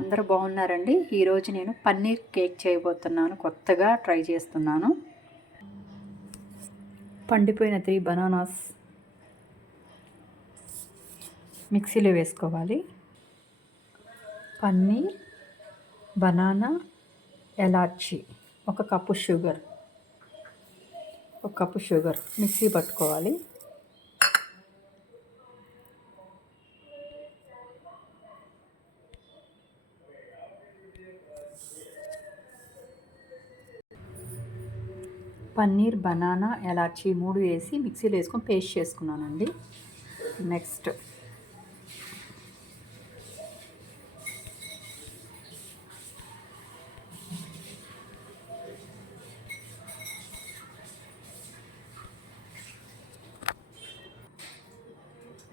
అందరూ బాగున్నారండి. ఈరోజు నేను పన్నీర్ కేక్ చేయబోతున్నాను. కొత్తగా ట్రై చేస్తున్నాను. పండిపోయిన 3 బనానాస్ మిక్సీలో వేసుకోవాలి. పన్నీర్, బనానా, elaichi, 1 cup sugar, 1 cup sugar mixie పట్టుకోవాలి. పన్నీర్, బనానా, ఎలాచి 3 వేసి మిక్సీలో వేసుకొని పేస్ట్ చేసుకున్నానండి. నెక్స్ట్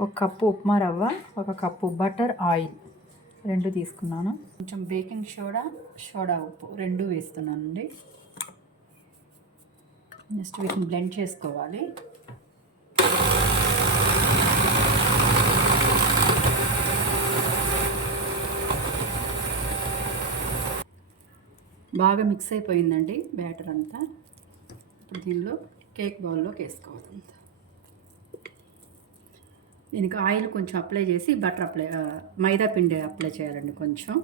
ఒక కప్పు ఉప్మా రవ్వ, 1 కప్పు బటర్, ఆయిల్ 2 తీసుకున్నాను. కొంచెం బేకింగ్ సోడా, ఉప్పు 2 వేస్తున్నానండి. నెక్స్ట్ వీటిని బ్లెండ్ చేసుకోవాలి. బాగా మిక్స్ అయిపోయిందండి బ్యాటర్ అంతా. ఇప్పుడు దీనిలో కేక్ బౌల్లోకి వేసుకోవాలి. దీనికి ఆయిల్ కొంచెం అప్లై చేసి మైదా పిండి అప్లై చేయాలండి కొంచెం.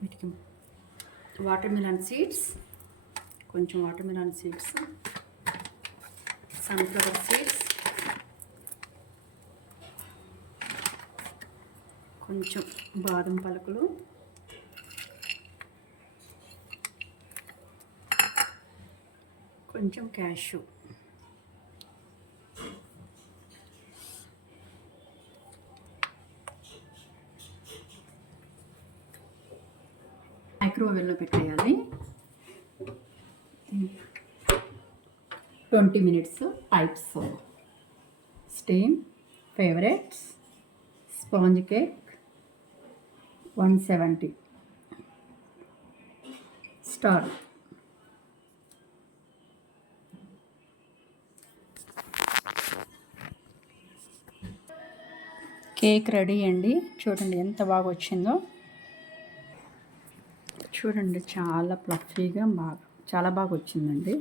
వీటికి వాటర్మిలన్ సీడ్స్, కొంచెం వాటర్మిలన్ సీడ్స్, సన్ఫ్లవర్ సీడ్స్, కొంచెం బాదం పలుకులు, కొంచెం క్యాష్యూ, మైక్రోవేవ్లో పెట్టేయాలి. 20 minutes types. Steam, favourites, sponge cake 170, star. Cake ready అండి. చూడండి ఎంత బాగా వచ్చిందో. చూడండి చాలా ఫ్లఫీగా చాలా బాగా వచ్చిందండి.